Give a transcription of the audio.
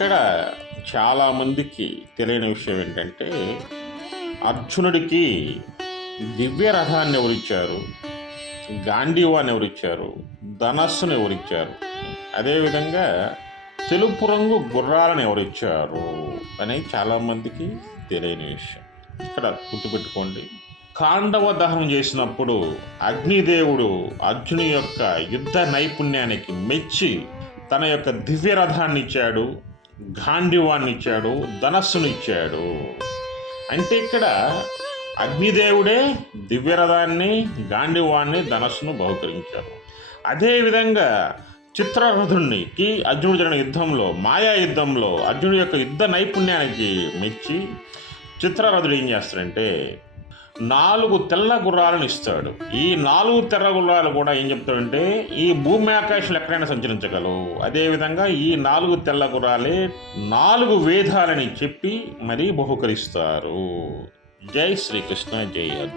ఇక్కడ చాలామందికి తెలియని విషయం ఏంటంటే అర్జునుడికి దివ్య రథాన్ని ఎవరిచ్చారు? గాంధీవాన్ని ఎవరిచ్చారు? ధనస్సును ఎవరిచ్చారు? అదేవిధంగా తెలుపు రంగు గుర్రాలను ఎవరిచ్చారు అనేది చాలామందికి తెలియని విషయం. ఇక్కడ గుర్తుపెట్టుకోండి. కాండవ దహనం చేసినప్పుడు అగ్నిదేవుడు అర్జుని యొక్క యుద్ధ నైపుణ్యానికి మెచ్చి తన యొక్క దివ్య రథాన్ని ఇచ్చాడు గాంధీవాన్ని ఇచ్చాడు ధనస్సును ఇచ్చాడు అంటే ఇక్కడ అగ్నిదేవుడే దివ్యరథాన్ని గాంధీవాన్ని ధనస్సును బహుకరించాడు. అదేవిధంగా చిత్రరథునికి అర్జునుడు జరిగిన యుద్ధంలో మాయా యుద్ధంలో అర్జునుడి యొక్క యుద్ధ నైపుణ్యానికి మెచ్చి చిత్రరథుడు ఏం చేస్తాడంటే నాలుగు తెల్ల గుర్రాలను ఇస్తాడు. ఈ నాలుగు తెల్ల గుర్రాలు కూడా ఏం చెప్తాడంటే ఈ భూమి ఆకాశాలు ఎక్కడైనా సంచరించగలవు. అదేవిధంగా ఈ నాలుగు తెల్ల గుర్రాలే నాలుగు వేదాలని చెప్పి మరీ బహుకరిస్తారు. జై శ్రీకృష్ణ జై అర్జున్.